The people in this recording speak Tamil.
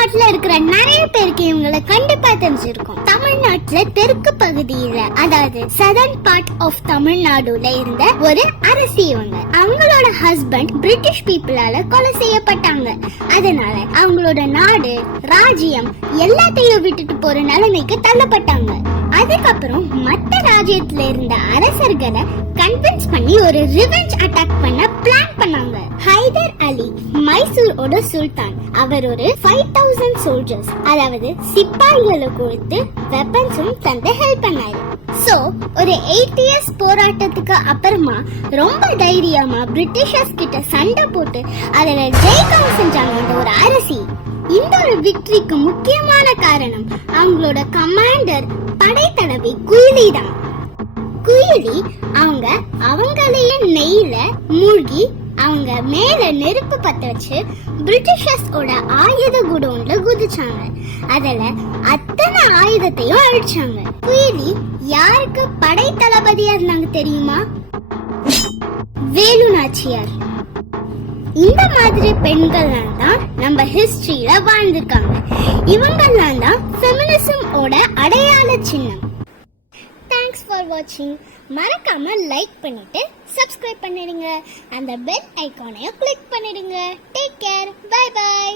தமிழ்நாட்டுல இருக்கிற நிறைய பேருக்கு இவங்களை கண்டிப்பா தெரிஞ்சிருக்கும். தமிழ்நாட்டுல தெற்கு பகுதியில, அதாவது சதர்ன் பார்ட் ஆஃப் தமிழ்நாடுல இருந்த ஒரு அரசி இவங்க. அவங்களோட ஹஸ்பண்ட் பிரிட்டிஷ் பீப்புளால கொலை செய்யப்பட்டாங்க. அதனால அவங்களோட நாடு, ராஜ்யம் எல்லாத்தையும் விட்டுட்டு போற நிலைமைக்கு தள்ளப்பட்டாங்க. அதுக்கப்புறம் மத்த ராஜ்யத்துல இருந்த அரசர்களை கன்வின்ஸ் பண்ணி ஒரு ரிவெஞ்ச் அட்டாக் பண்ண பிளான் பண்ணாங்க. ஹைதர் அலி, மைசூரோட சுல்தான், அவர் ஒரு 5000 சோல்ஜர்ஸ், அதாவது சிப்பாய்களை கொடுத்து வெப்பன்ஸும் தந்து ஹெல்ப் பண்ணாரு. சோ ஒரு 8 இயர்ஸ் போராட்டத்துக்கு அப்புறமா ரொம்ப தைரியமா பிரிட்டிஷர்ஸ் கிட்ட சண்டை போட்டு அதுல ஜெயிக்கவும் செஞ்சாங்க ஒரு அரசி. இந்த ஒரு விக்டரிக்கு முக்கியமான காரணம் அவங்களோட கமாண்டர், படைத்தளபதி குயிலி தான். குயிலி அவங்களையே நெய்ல மூழ்கி அவங்க மேல நெருப்பு பத்த வச்சு பிரிட்டிஷர்ஸோட ஆயுத குடோன்ல குதிச்சாங்க. அதுல அத்தனை ஆயுதத்தையும் அழிச்சாங்க. குயிலி யாருக்கு படை தளபதியா இருந்தாங்க தெரியுமா? வேலு நாச்சியார். இந்த மாதிரி பெண்கள்லாம் தான் நம்ம ஹிஸ்டரியில வாழ்ந்திருக்காங்க. இவங்கெல்லாம் தான் ஃபெமினிசம் ஓட அடையாள சின்னம். தேங்க்ஸ் ஃபார் வாட்சிங். மறக்காம லைக் பண்ணிட்டு சப்ஸ்கிரைப் பண்ணிடுங்க. அந்த பெல் ஐகானையும் கிளிக் பண்ணிடுங்க. Take care. Bye by.